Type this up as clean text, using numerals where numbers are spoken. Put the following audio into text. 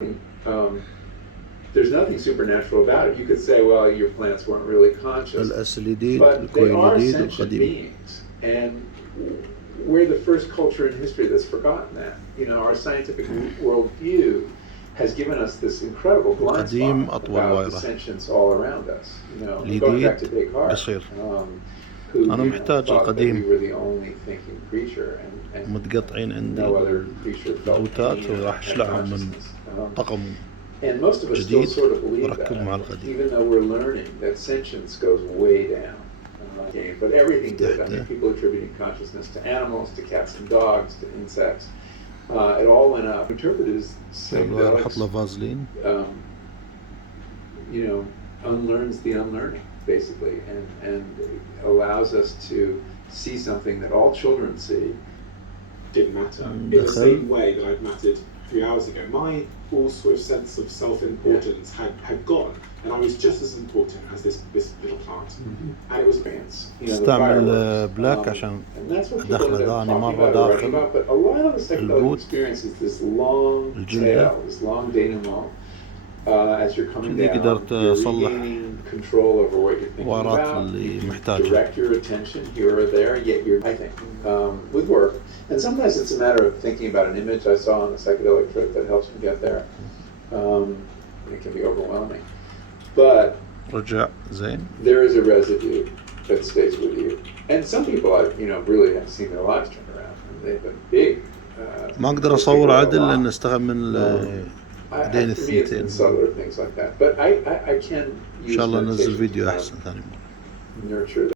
There's nothing supernatural about it. You could say, well, your plants weren't really conscious, but they are sentient beings, and we're the first culture in history that's forgotten that. You know, our scientific worldview has given us this incredible blind spot about the sentience all around us. You know, going back to Descartes, who thought that we were the only thinking creature, and no other creature felt pain or had consciousness. And most of us still sort of believe that, even though we're learning that sentience goes way down. But everything did. I mean, people attributing consciousness to animals, to cats and dogs, to insects. It all went up. Interpreters say you know, unlearns the unlearning, basically, and allows us to see something that all children see. Didn't matter. In the same way that I'd mattered 3 hours ago, my all sort of sense of self-importance had gone, and I was just as important as this little plant. And it was fans. استعمل بلاك عشان دخل ضاني مرة داخل البوت الجلدة. كذي قدرت أصلح وايرات اللي محتاجها. With work, and sometimes it's a matter of thinking about an image I saw on a psychedelic trip that helps me get there. It can be overwhelming, but there is a residue that stays with you. And some people I've really have seen their lives turn around, and they've been big. ما أقدر أصور عدل لأن أستخدم من إيدين الثنتين. But I can use إن شاء الله ننزل فيديو أحسن ثاني مرة. Nurture